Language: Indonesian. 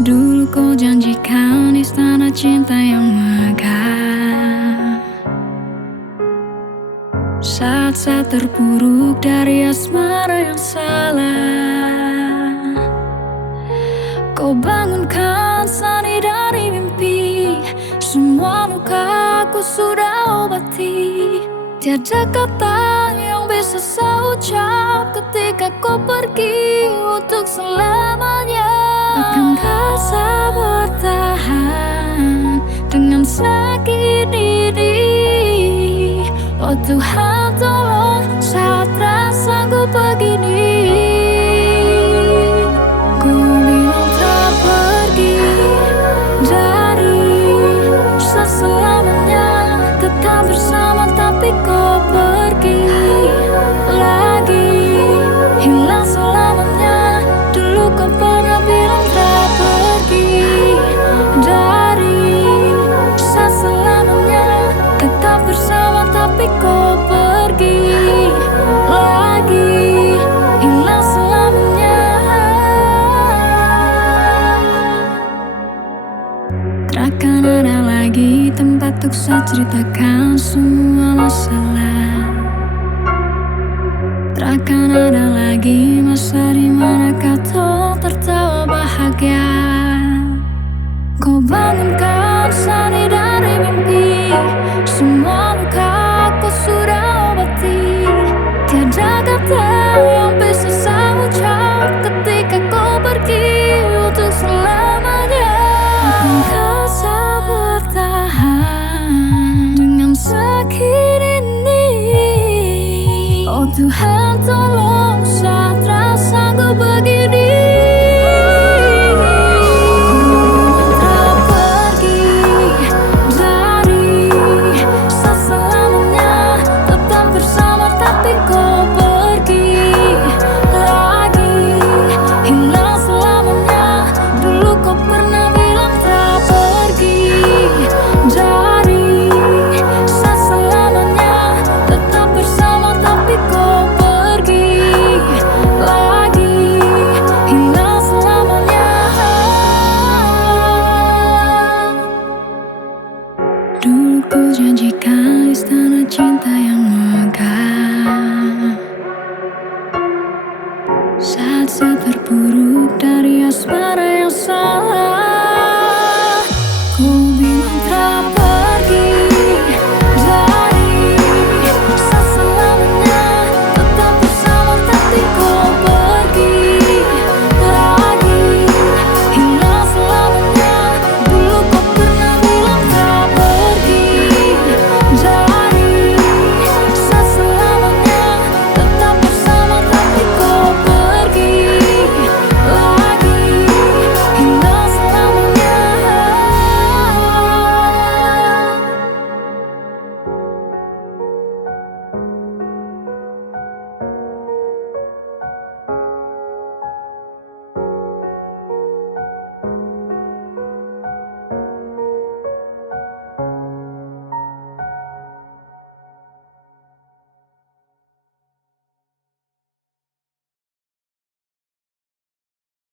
Dulu kau janjikan istana cinta yang megah. Saat-saat terpuruk dari asmara yang salah, kau bangunkan sani dari mimpi. Semua lukaku sudah obati. Tiada kata yang bisa saya ucap ketika kau pergi untuk selamanya. Akankah saya bertahan dengan sakit ini? Oh Tuhan tolong, saat rasaku begini. Ku bilang tak pergi dari selamanya, tetap bersama tapi kau pergi lagi, hilang selamanya. Dulu kau pernah bilang tak pergi dari selamanya, tetap bersama tapi kau pergi lagi, hilang selamanya. Takkan ada lagi tempat untuk saya ceritakan semua masalah. Takkan ada lagi masa dimana kau tertawa bahagia. Kau bangunkan sani dari mimpi. Semua lukaku sudah obati. Tiada kata yang bisa saya ucap ketika kau pergi untuk selamanya. Akankah saya bertahan dengan sakit ini? Oh Tuhan